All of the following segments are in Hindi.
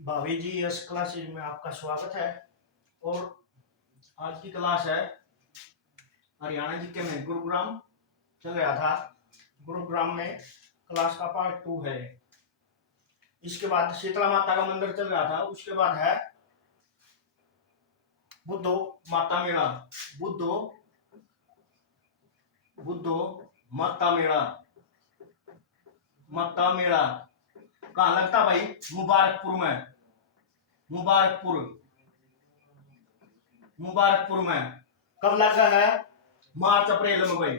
भाभी जी यस क्लासेज में आपका स्वागत है। और आज की क्लास है हरियाणा जी के में गुरुग्राम चल रहा था। गुरुग्राम में क्लास का पार्ट 2 है। इसके बाद शीतला माता का मंदिर चल रहा था। उसके बाद है बुद्धो माता मेला। बुद्धो बुद्धो माता मेला। माता मेला कहाँ लगता भाई? मुबारकपुर में। मुबारकपुर मुबारकपुर में कब लगा है? मार्च अप्रैल में भाई।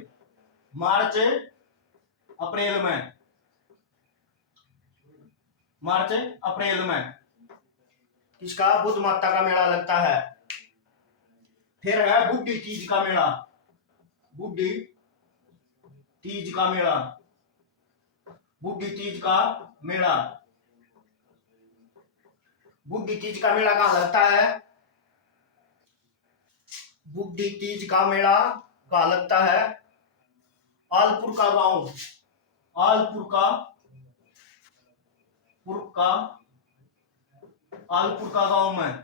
मार्च अप्रैल में। मार्च अप्रैल में किसका? बुद्ध माता का मेला लगता है। फिर है बुड्ढी तीज का मेला। बुड्ढी तीज का मेला। बुड्ढी तीज का मेला। बुड्ढी तीज का मेला कहाँ लगता है? बुड्ढी तीज का मेला कहाँ लगता है? आलपुर का गांव। आलपुर का पुर का आलपुर का गांव में।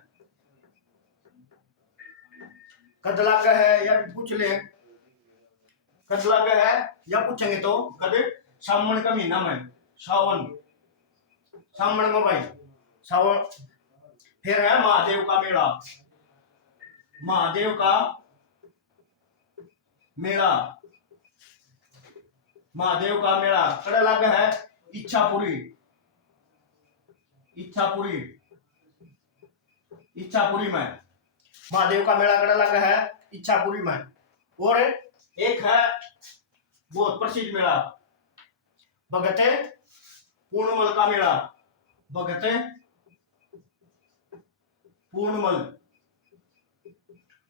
कद लग है या पूछ ले। कद लग है या पूछेंगे तो कद? सावन का महीना में। सावन सावन में भाई। सावन। फिर है महादेव का मेला। महादेव का मेला। महादेव का मेला कड़ा लग है? इच्छापुरी। इच्छापुरी इच्छापुरी में महादेव का मेला कड़ा लगा है? इच्छापुरी में। और एक है बहुत प्रसिद्ध मेला भगत पूर्णमल का मेला। भगत पूर्णमल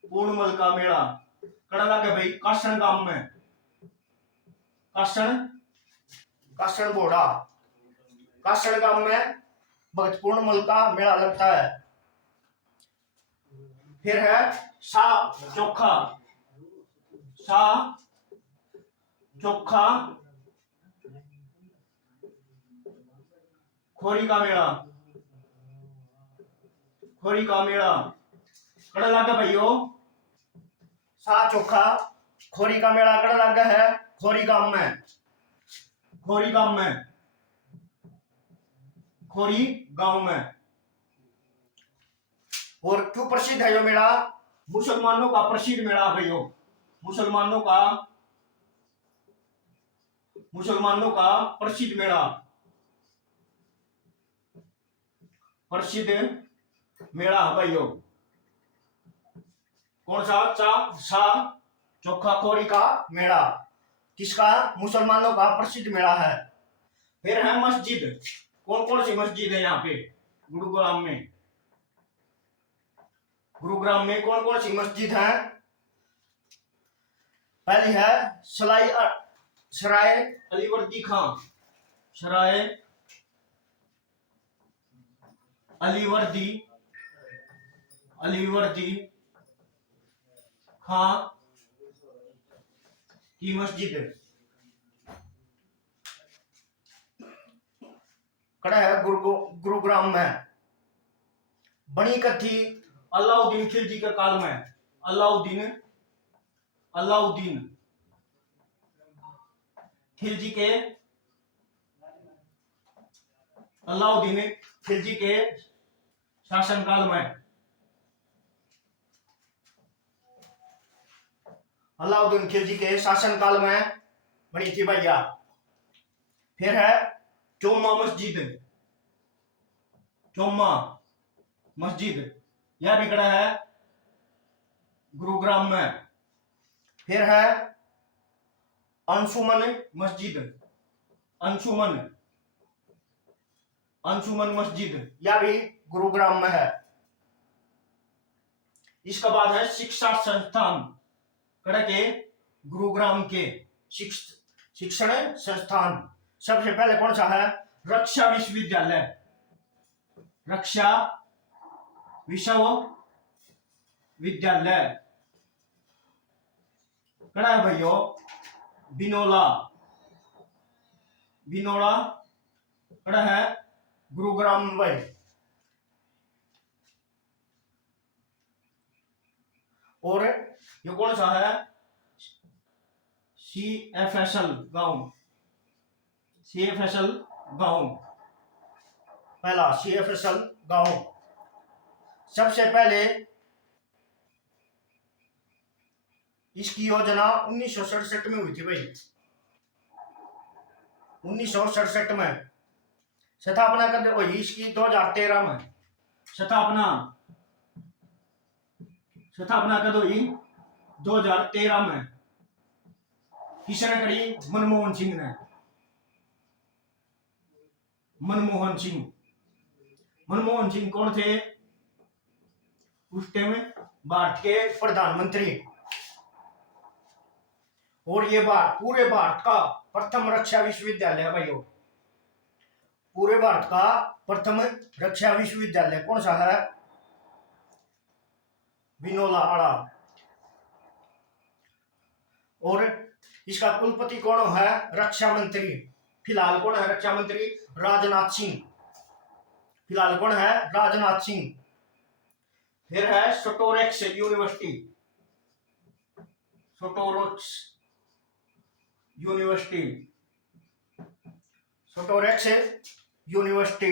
पूर्णमल का मेला कड़ा लगा भाई? काशन गांव में। काशन काशन बोड़ा काशन गांव में भगत पूर्णमल का मेला लगता है। फिर है शाह चोखा। शाह चोखा खोरी का मेला। खोरी का मेला कड़ा लगा भाइयों? शाह चोखा खोरी का मेला कड़ा लगा है? खोरी गांव में। खोरी गांव में। खोरी गांव में। और क्यों प्रसिद्ध है ये मेला? मुसलमानों का प्रसिद्ध मेला भाइयों। मुसलमानों का प्रसिद्ध मेला। प्रसिद्ध मेला है भाइयों। कौन सा? शाह चोखा खोरी का मेला किसका? मुसलमानों का प्रसिद्ध मेला है। फिर है मस्जिद। कौन कौन सी मस्जिद है यहाँ पे गुरुग्राम में? गुरुग्राम में कौन कौन सी मस्जिद है? पहली है सराय अलीवर्दी खां। सराय अलीवर्दी अलीवर्दी खां की मस्जिद कड़ा है गुरुग्राम में। बनी कथी अलाउद्दीन खिलजी के काल में। अलाउद्दीन खिलजी के अलाउद्दीन खिलजी के शासनकाल में। अलाउद्दीन खिलजी के शासनकाल में बनी थी भैया। फिर है चोमा मस्जिद। चोमा मस्जिद यह भी खड़ा है गुरुग्राम में। फिर है अंशुमन मस्जिद। अंशुमन अंशुमन मस्जिद यह भी गुरुग्राम में है। इसके बाद है शिक्षा संस्थान कड़ा के गुरुग्राम के शिक्षण संस्थान। सबसे पहले कौन सा है? रक्षा विश्वविद्यालय। रक्षा विश्वविद्यालय कड़ा है भाइयों? बिनोला। बिनोला कड़ा है गुरुग्राम में। और ये कौन सा है, CFSL गाउन, CFSL गाउन, पहला CFSL गाउन। सबसे पहले इसकी योजना 1967 में हुई थी भाई, 1967 में स्थापना कर वही इसकी 2013 में स्थापना कर दो 2013 में। किसने करी, मनमोहन सिंह ने, मनमोहन सिंह कौन थे उस टाइम, भारत के प्रधानमंत्री। और ये पूरे भारत का प्रथम रक्षा विश्वविद्यालय है भाइयों, पूरे भारत का प्रथम रक्षा विश्वविद्यालय कौन सा है, बिनोला आड़ा। और इसका कुलपति कौन है, रक्षा मंत्री, फिलहाल कौन है रक्षा मंत्री, राजनाथ सिंह, फिलहाल कौन है, राजनाथ सिंह। फिर है स्टोरेक्स यूनिवर्सिटी, स्टोरेक्स यूनिवर्सिटी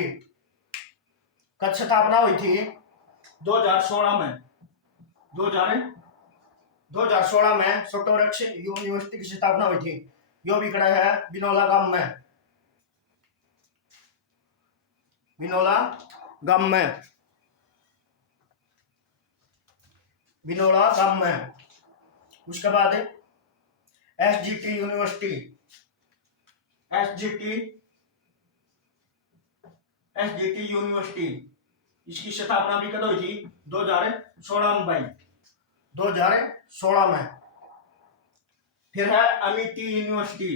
कब स्थापना हुई थी, 2016 में, 2016 में स्टोरेक्स यूनिवर्सिटी की स्थापना हुई थी। यो भी खड़ा है बिनोला गांव में, बिनोला गांव में, बिनोला गांव में। उसके बाद SGT यूनिवर्सिटी, SGT यूनिवर्सिटी, इसकी स्थापना भी कब हुई थी, 2016 में भाई, 2016 में। फिर है अमिटी यूनिवर्सिटी,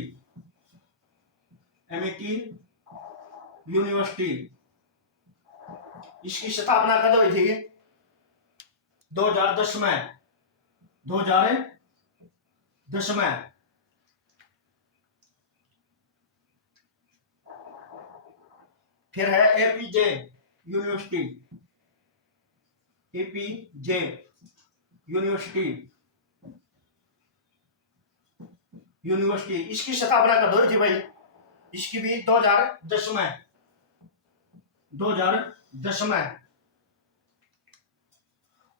इसकी स्थापना कब हुई थी, 2010 में, 2010 में। फिर है APJ यूनिवर्सिटी, इसकी स्थापना कब हुई थी भाई, इसकी भी 2010 में, 2010 में।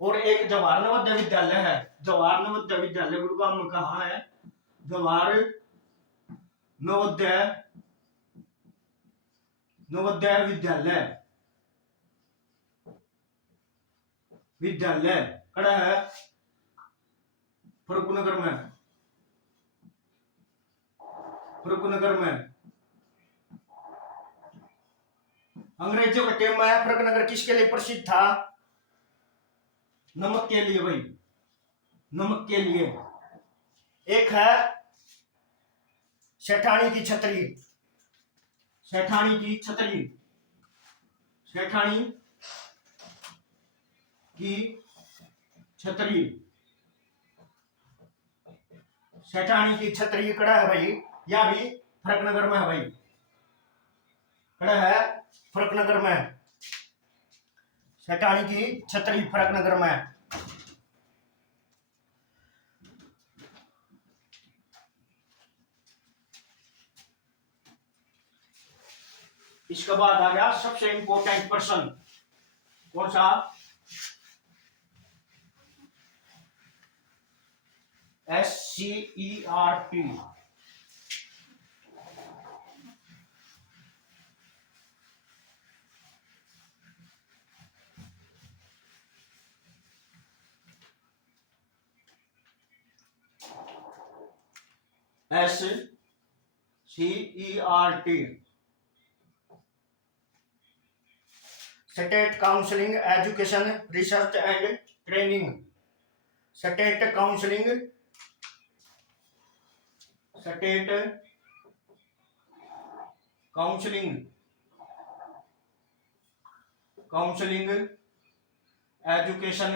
और एक जवाहर नवोदय विद्यालय है, जवाहर नवोदय विद्यालय गुरुग्राम में कहाँ है, जवाहर नवोदय विद्यालय कड़ा है फरुखनगर में। अंग्रेजों के टाइम में फरुखनगर किसके लिए प्रसिद्ध था, नमक के लिए भाई, नमक के लिए। एक है सेठानी की छतरी, सेठानी की छतरी कड़ा है भाई, या भी फरुखनगर में है भाई, कड़ा है फरुखनगर में, सेठानी की छतरी फरुखनगर में। इसके बाद आ गया सबसे इंपॉर्टेंट पर्सन, कौन सा, SCERT, state counselling education research and training, state counselling education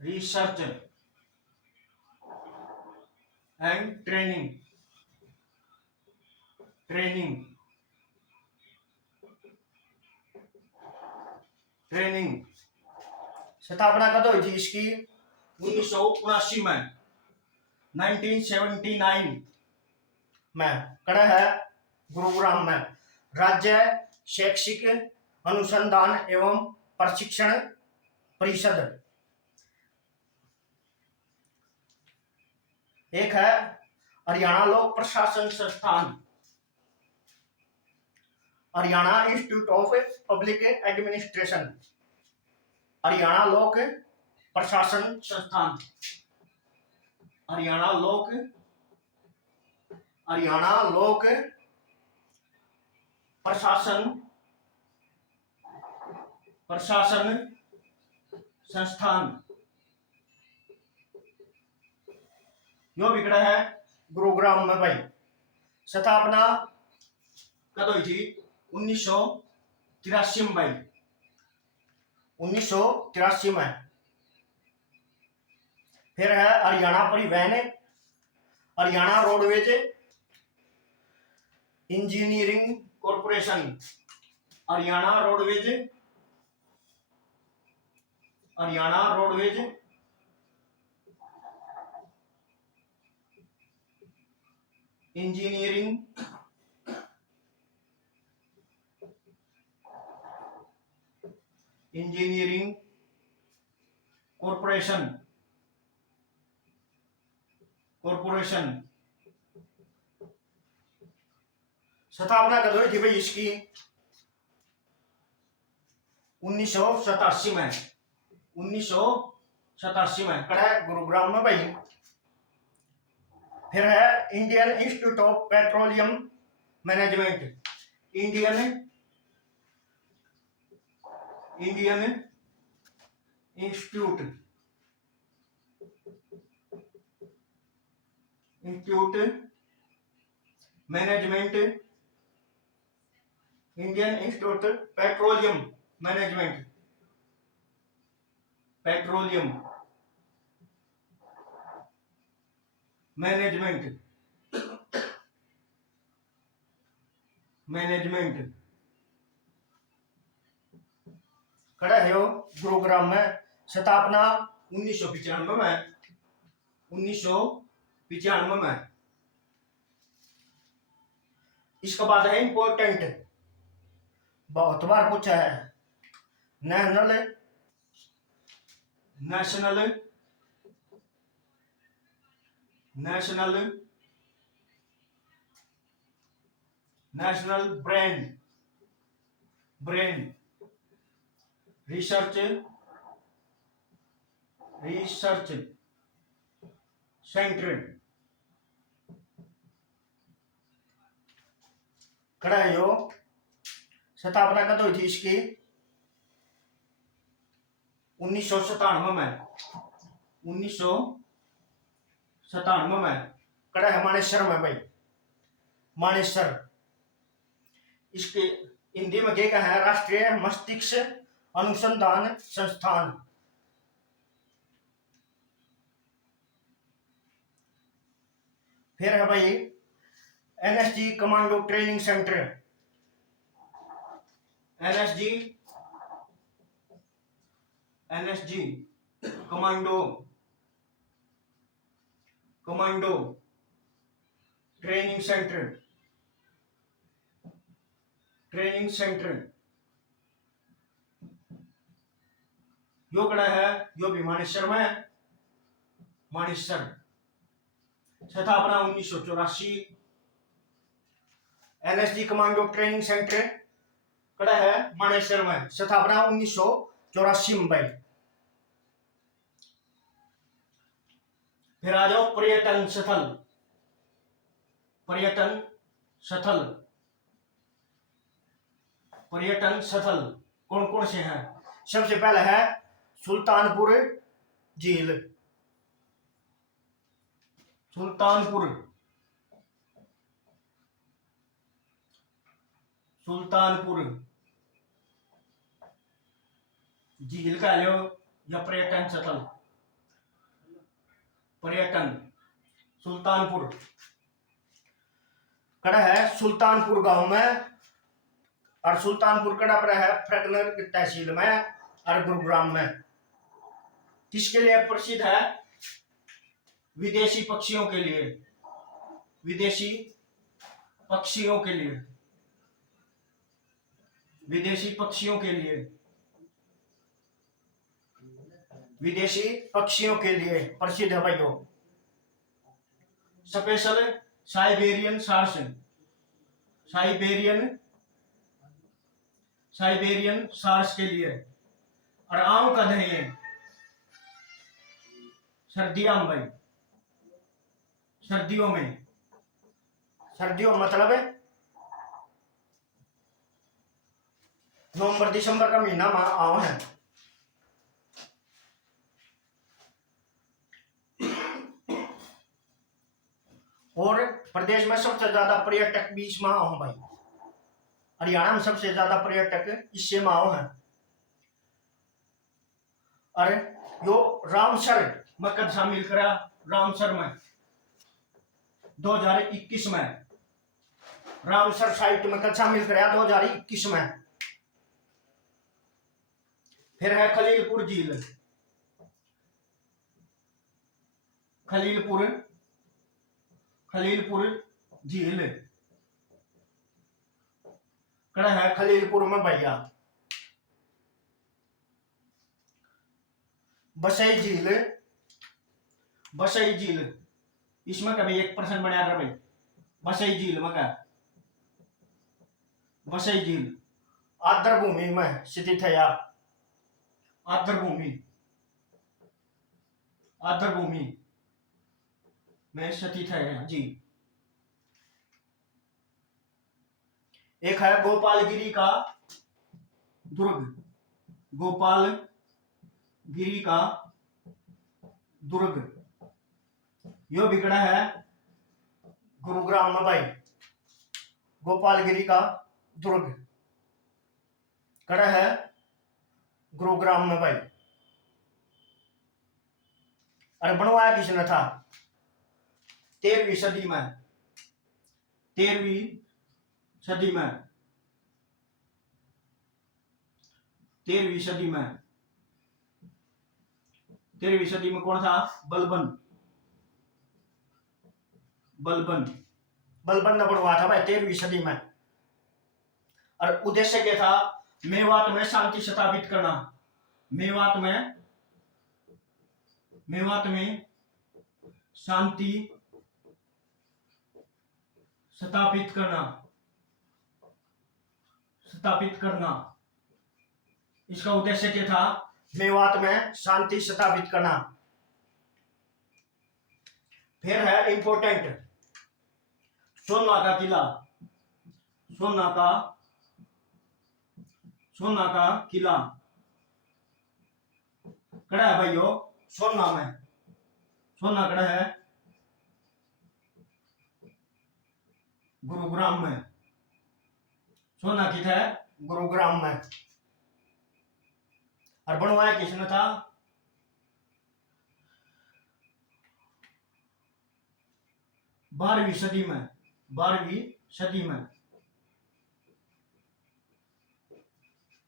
research and training, training training स्थापना कब हुई थी इसकी? 1979 में, 1979 में कड़ा है गुरुग्राम में राज्य शैक्षिक अनुसंधान एवं प्रशिक्षण परिषद। एक है हरियाणा लोक प्रशासन संस्थान, Haryana institute of public administration, Haryana लोक प्रशासन संस्थान, हरियाणा लोक प्रशासन संस्थान। यो बिगड़ा है गुरुग्राम में भाई। स्थापना कब हुई थी? 1983 में भाई, 1983 में। फिर है हरियाणा परिवहन, Haryana roadways engineering corporation, Haryana roadways engineering corporation स्थापना कब हुई थी भाई इसकी? 1987 में, 1987 में कड़ा है गुरुग्राम में भाई। फिर है Indian institute of petroleum management, Indian institute management, Indian institute petroleum management, खड़ा है गुरुग्राम में। स्थापना 1995 में, 1995 में। इसके बाद है इंपॉर्टेंट, बहुत बार पूछा है, नेशनल ब्रेन रिसर्च सेंटर। खड़ा है यो। स्थापना कब हुई थी इसकी? 1997 में, 1997 में। कड़ा है मानेसर में भाई, मानेसर। इसके हिंदी में क्या है? राष्ट्रीय मस्तिष्क अनुसंधान संस्थान। फिर है भाई NSG commando training centre, NSG commando training centre. यो कड़ा है, यो भी मानेसर में, मानेसर। स्थापना 1984। एनएसजी कमांडो ट्रेनिंग सेंटर कड़ा है मानेसर में। स्थापना 1984 में भाई। फिर आ जाओ पर्यटन स्थल कौन कौन से हैं? सबसे पहले है सुल्तानपुर झील, सुल्तानपुर झील का लो या पर्यटन स्थल, सुल्तानपुर। कड़ा है सुल्तानपुर गांव में, और सुल्तानपुर कड़ा पर है फ्रकनर तहसील में और गुरुग्राम में। किसके लिए प्रसिद्ध है? विदेशी पक्षियों के लिए, विदेशी पक्षियों के लिए, विदेशी पक्षियों के लिए, विदेशी पक्षियों के लिए प्रसिद्ध है भाइयों। स्पेशल साइबेरियन सार्स, साइबेरियन साइबेरियन सार्स के लिए। और आम कद है ये सर्दियां में भाई, सर्दियों में, सर्दियों मतलब है नवंबर दिसंबर का महीना में आम है। और प्रदेश में सबसे ज्यादा पर्यटक भी इस माह भाई, हरियाणा में सबसे ज्यादा पर्यटक इससे माह है। अरे यो रामसर में कद शामिल करा, रामसर में 2021 में, रामसर साइट में कद शामिल कराया 2021 में। फिर है खलीलपुर झील, खलीलपुर खलीलपुर झील कड़ा है खलीलपुर में भैया। बसई झील, बसई झील इसमें कभी 1% बना कर भाई, बसई झील में क्या, बसई झील आर्द्र भूमि में स्थित है यार, आर्द्र भूमि, आर्द्र भूमि में स्थित है जी। एक है गोपालगिरी का दुर्ग, गोपालगिरी का दुर्ग, यो बिगड़ा है गुरुग्राम में भाई। गोपालगिरी का दुर्ग कड़ा है गुरुग्राम में भाई। अरे बनवाया किसने था? 13वीं सदी में, 13वीं सदी में, 13वीं सदी में, 13वीं सदी में कौन था? बलबन, बलबन, बलबन ने बनवाया था भाई 13वीं सदी में। और उद्देश्य क्या था? मेवात में शांति स्थापित करना, मेवात में, मेवात में शांति स्थापित करना, स्थापित करना, इसका उद्देश्य क्या था? मेवात में शांति स्थापित करना। फिर है इंपोर्टेंट सोना का किला, सोना का, सोना का किला कड़ा है भाइयों सोना में, सोना कड़ा है गुरुग्राम में, सोना किधर है? गुरुग्राम में। और बनवाया किसने था? बारहवीं सदी में, 12वीं सदी में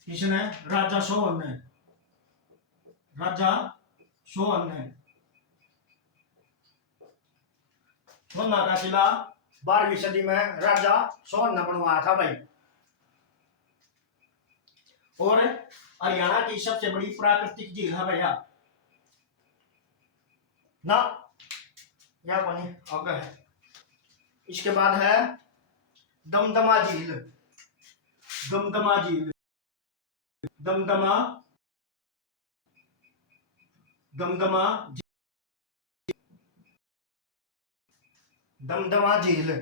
किसने? राजा सोहन ने, राजा सोहन ने सोना का किला 12वीं सदी में राजा सोहन ने बनवाया था भाई। और हरियाणा की सबसे बड़ी प्राकृतिक झील है भैया ना, या पानी आगे है। इसके बाद है दमदमा झील, दमदमा झील, दमदमा, दमदमा, दमदमा झील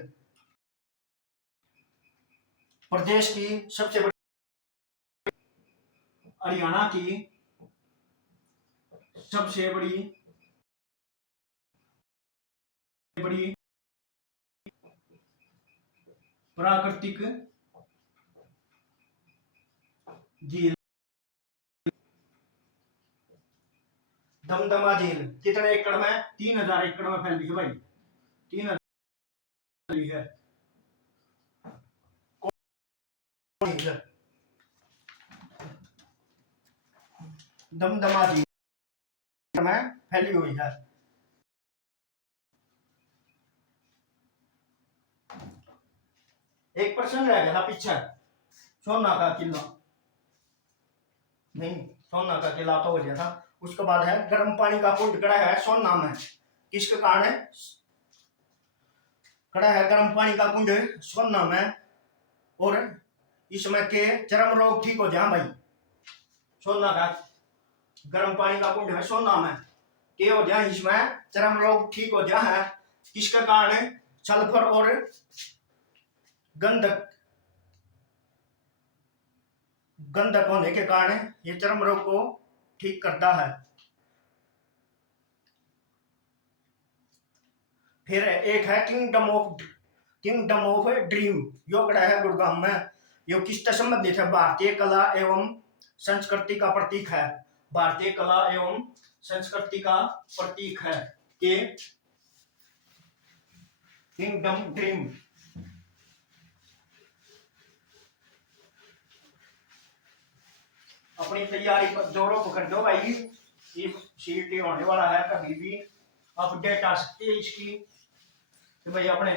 प्रदेश की सबसे बड़ी, हरियाणा की सबसे बड़ी बड़ी प्राकृतिक झील। दमदमा झील कितने एकड़ में? 3000 एकड़ में फैली है भाई, 3000 है। दमदमा झील में फैली हुई है। एक प्रश्न रह गया था पीछे, सोना का किला नहीं, सोना का किला तो हो गया था। उसके बाद है गर्म पानी का कुंड कड़ा है सोना में, किसके कारण है? कड़ा है गर्म पानी का कुंड सोना में, और इसमें के चर्म रोग ठीक हो जाए भाई। सोना का गर्म पानी का कुंड है सोना में, के हो जाए इसमें चर्म रोग ठीक हो जाए। किसके कारण? सल्फर और गंधक, गंधक होने के कारण ये चर्म रोग को ठीक करता है। फिर एक है किंगडम ऑफ ड्रीम, यो कड़ा है गुड़गांव में। यो किससे संबंधित है? भारतीय कला एवं संस्कृति का प्रतीक है। भारतीय कला एवं संस्कृति का प्रतीक है कि किंगडम ड्रीम। अपनी तैयारी पर जोरों पकड़ दो भाई, ये सीटी होने वाला है, कभी भी अपडेट आ सकती है इसकी। तो भाई अपने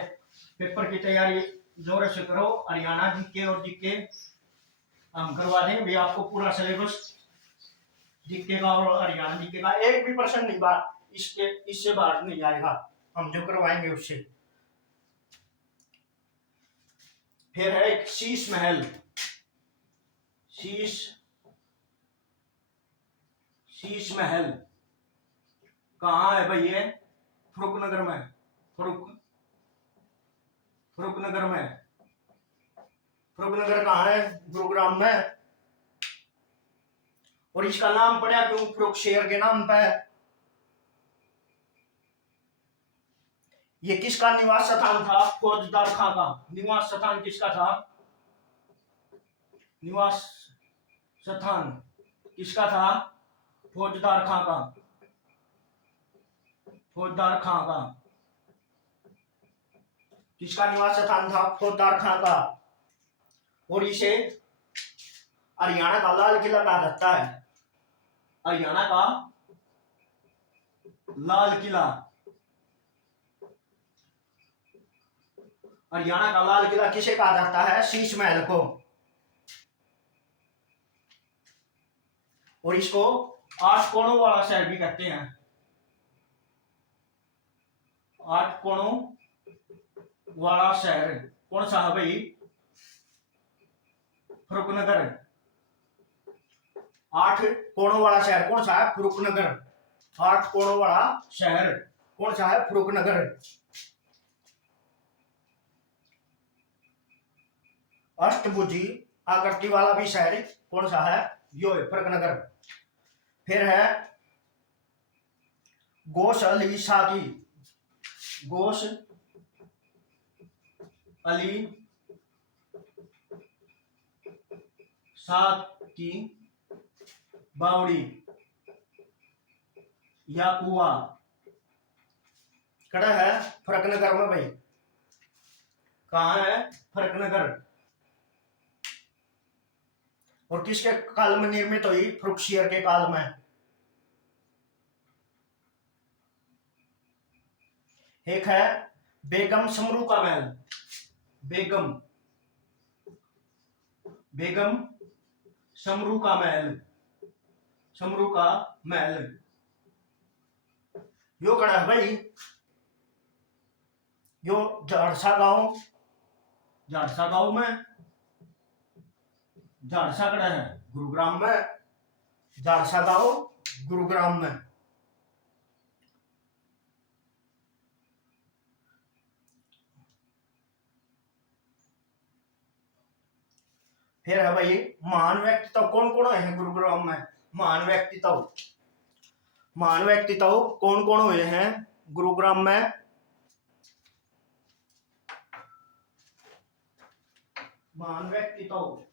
पेपर की तैयारी जोर से करो। हरियाणा जीके और जीके हम करवा देंगे भाई आपको पूरा सिलेबस जीके का और हरियाणा जीके का। एक भी प्रश्न नहीं बात इससे बाहर नहीं आएगा, हम जो करवाएंगे उससे। फिर है एक शीश महल, शीश महल कहाँ है भाई? ये फरुखनगर में, फरुखनगर में। फरुखनगर कहाँ है? गुरुग्राम में। और इसका नाम पड़ा क्यों? फरुख शेर के नाम पे। ये किसका निवास स्थान था? फौजदार खां का निवास स्थान किसका था? निवास स्थान किसका था? फौजदार खां का, फौजदार खां का। किसका निवास स्थान था? फौजदार खां का। और इसे हरियाणा का लाल किला कहा जाता है। हरियाणा का लाल किला, हरियाणा का लाल किला किसे कहा जाता है? शीश महल को। और इसको 8 कोणों वाला शहर भी कहते हैं। 8 कोणों वाला शहर कौन सा है भाई? फरुखनगर। 8 कोणों वाला शहर कौन सा है? फरुखनगर। 8 कोणों वाला शहर कौन सा है? फरुखनगर। अष्टभुजी आकृति वाला भी शहर कौन सा है? यो है फरुखनगर। फिर है गोश अली शाह की, गोश अली शाह की बावड़ी या कुआ कड़ा है फरुखनगर में भाई। कहाँ है? फरुखनगर। और किसके काल में निर्मित हुई? फरुखशियर के काल में। एक है बेगम समरू का महल, बेगम समरू का महल, समरू का महल यो कड़ा है भाई, यो झाड़सा गांव में, झाड़सा कड़ा है गुरुग्राम में, झाड़सा गांव गुरुग्राम में। फिर है भाई महान व्यक्तित्व कौन कौन है गुरुग्राम में? महान व्यक्तित्व कौन कौन हुए हैं गुरुग्राम में? महान व्यक्तित्व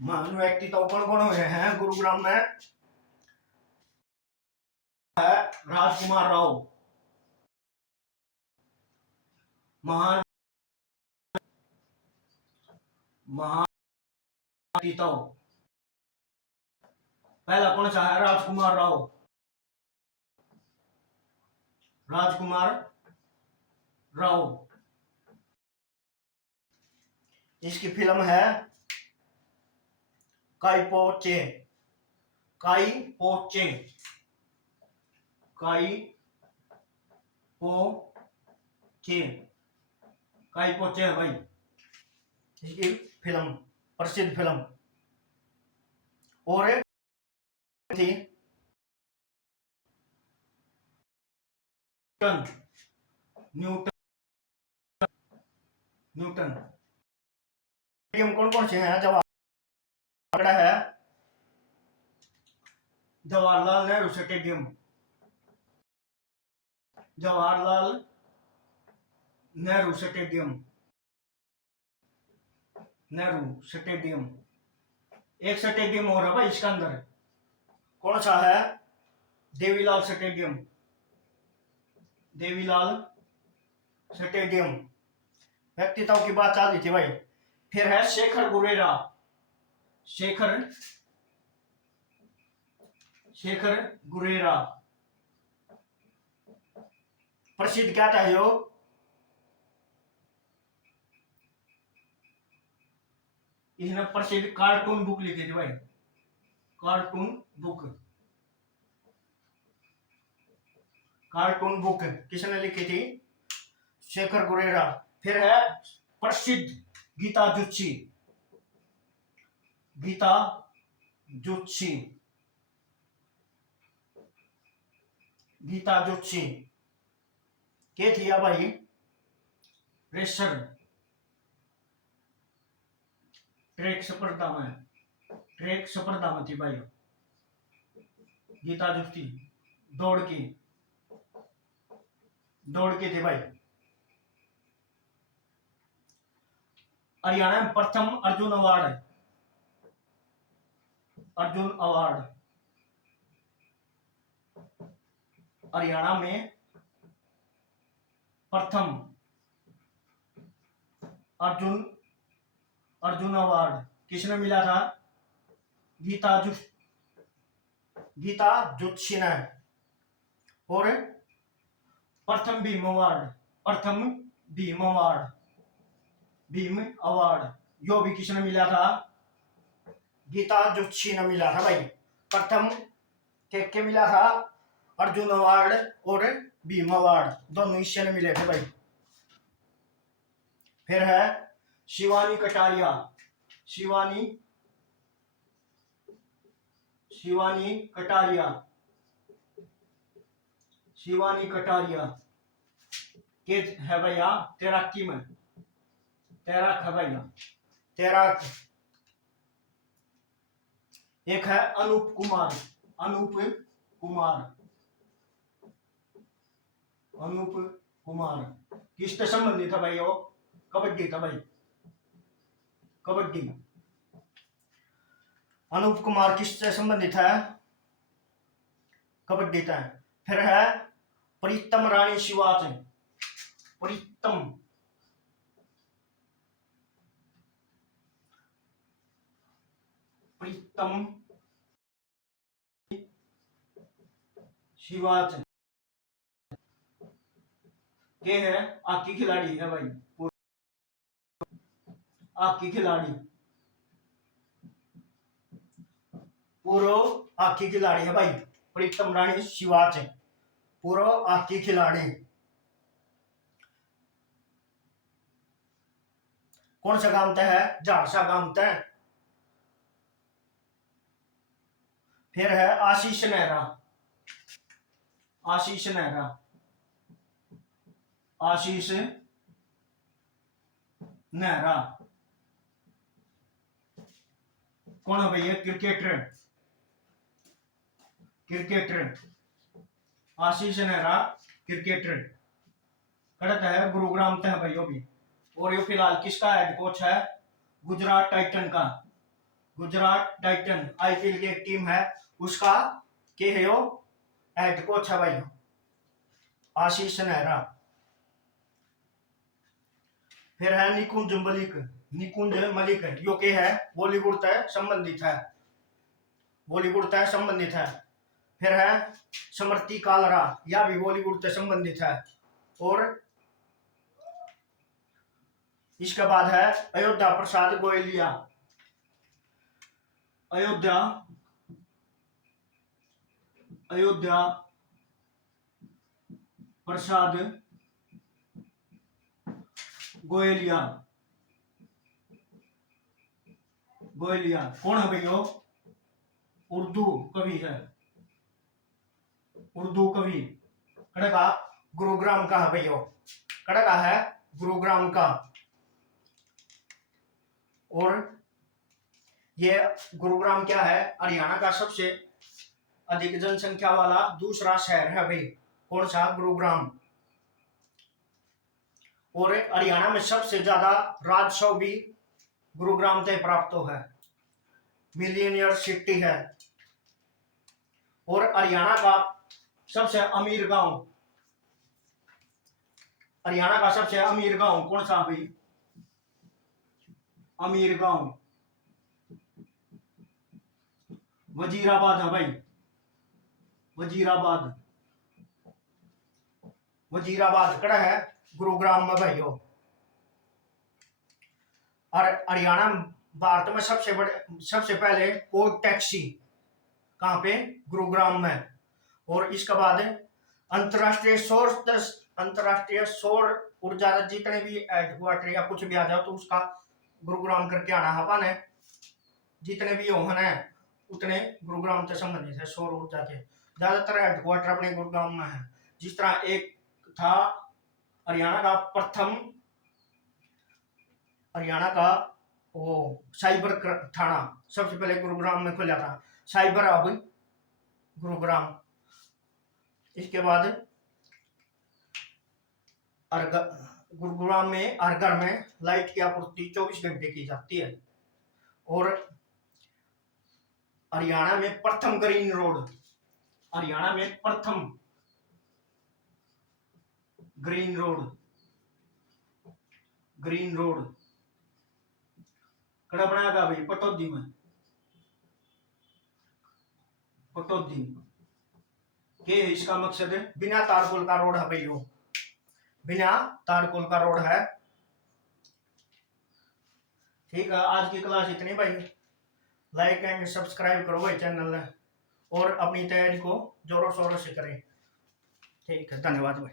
महान व्यक्ति तो कौन कौन हुए हैं गुरुग्राम में? है राजकुमार राव, महान महान व्यक्ति। पहला कौन सा है? राजकुमार राव, राजकुमार राव। इसकी फिल्म है काई पो चे, काई पो चे, काई पो चे, काई पो चे है भाई इसकी फिल्म, प्रसिद्ध फिल्म। और थी न्यूटन, न्यूटन, न्यूटन। स्टेडियम कौन कौन से हैं? जवाहर है, Jawaharlal Nehru stadium, Jawaharlal Nehru stadium, Nehru stadium. एक स्टेडियम और है भाई इसके अंदर, कौन सा है? Devilal stadium, Devilal stadium. व्यक्तित्व की बात चल रही थी भाई। फिर है शेखर गुरेरा, शेखर, शेखर गुरेरा। प्रसिद्ध क्या था यो? इसने प्रसिद्ध कार्टून बुक लिखी थी भाई, कार्टून बुक, कार्टून बुक किसने लिखी थी? शेखर गुरेरा। फिर है प्रसिद्ध गीता जुत्सी, गीता जुत्सी, गीता जुत्सी के थी भाई रेसर, ट्रैक स्पर्धा में, ट्रैक स्पर्धा में थी भाई गीता जुत्सी, दौड़ की, दौड़ की थी भाई। हरियाणा में प्रथम अर्जुन अवार्ड, अर्जुन अवार्ड हरियाणा में प्रथम अर्जुन, अर्जुन अवार्ड किसने मिला था? गीता जुत्सी ने। और प्रथम भीम अवार्ड, प्रथम भीम अवार्ड, भीम अवार्ड यो भी किसने मिला था? गीता जुत्सी ने मिला था भाई। प्रथम के मिला था? अर्जुन अवार्ड और भीम अवार्ड, दोनों इससे ने मिले थे भाई। फिर है शिवानी कटारिया, शिवानी, शिवानी कटारिया, शिवानी कटारिया के है भैया तैराकी में, तैराक है भैया, तैराक। एक है अनूप कुमार, अनूप कुमार, अनूप कुमार किससे संबंधित है भाई? वो कबड्डी था भाई, कबड्डी। अनूप कुमार किससे संबंधित है? कबड्डी था। फिर है प्रीतम रानी शिवाच, प्रीतम, प्रीतम शिवाच के है आकी खिलाड़ी है भाई, आकी खिलाड़ी, पूर्व आकी खिलाड़ी है भाई प्रीतम रानी शिवाच, पूर्व आकी खिलाड़ी। कौन सा गांव तय है? झारसा गांव तय। फिर है आशीष नेहरा, आशीष नेहरा, आशीष नेहरा कौन है भैया? क्रिकेटर, क्रिकेटर आशीष नेहरा क्रिकेटर। करता है गुरुग्राम तय भाइयों भी। और ये फिलहाल किसका हेड कोच है? गुजरात टाइटन का, गुजरात टाइटन आईपीएल की एक टीम है, उसका के है हेड कोच है भाई आशीष नेहरा। फिर है निकुंज मलिक जो के है बॉलीवुड तय संबंधित है। फिर है समृति कालरा, यह भी बॉलीवुड से संबंधित है। और इसके बाद है अयोध्या प्रसाद गोयलिया। अयोध्या प्रसाद गोयलिया कौन है भैया? उर्दू कवि है, उर्दू कवि। कड़का गुरुग्राम का है भैया, कड़का है गुरुग्राम का। और ये गुरुग्राम क्या है? हरियाणा का सबसे अधिक जनसंख्या वाला दूसरा शहर है भाई। कौन सा? गुरुग्राम। और हरियाणा में सबसे ज्यादा राजस्व भी गुरुग्राम से प्राप्त है, मिलियनियर सिटी है। और हरियाणा का सबसे अमीर गांव कौन सा भाई? अमीर गांव वजीराबाद है भाई, वजीराबाद कड़ा है गुरुग्राम में भाई। और हरियाणा भारत में सबसे पहले कोर्ट टैक्सी कहां पे? गुरुग्राम में। और इसके बाद अंतरराष्ट्रीय सौर ऊर्जा जितने भी हेडक्वार्टर या कुछ भी आ जाओ तो उसका गुरुग्राम करके आना है अपन। जितने भी है उतने गुरुग्राम से संबंधित है। सौर ऊर्जा के ज्यादातर हेडक्वार्टर अपने गुरुग्राम में है। जिस तरह एक था हरियाणा का वो साइबर थाना सबसे पहले गुरुग्राम में खुला था, साइबर अब गुरुग्राम। इसके बाद गुरुग्राम में हर घर में लाइट की आपूर्ति 24 घंटे की जाती है। और हरियाणा में प्रथम ग्रीन रोड कड़ा बनाया भाई पटौदी के। इसका मकसद बिना तारकोल का रोड है भाई, बिना तारकोल का रोड है। ठीक है, आज की क्लास इतनी भाई। लाइक एंड सब्सक्राइब करो भाई चैनल और अपनी तैयारी को जोरों शोरों से करें। ठीक है, धन्यवाद भाई।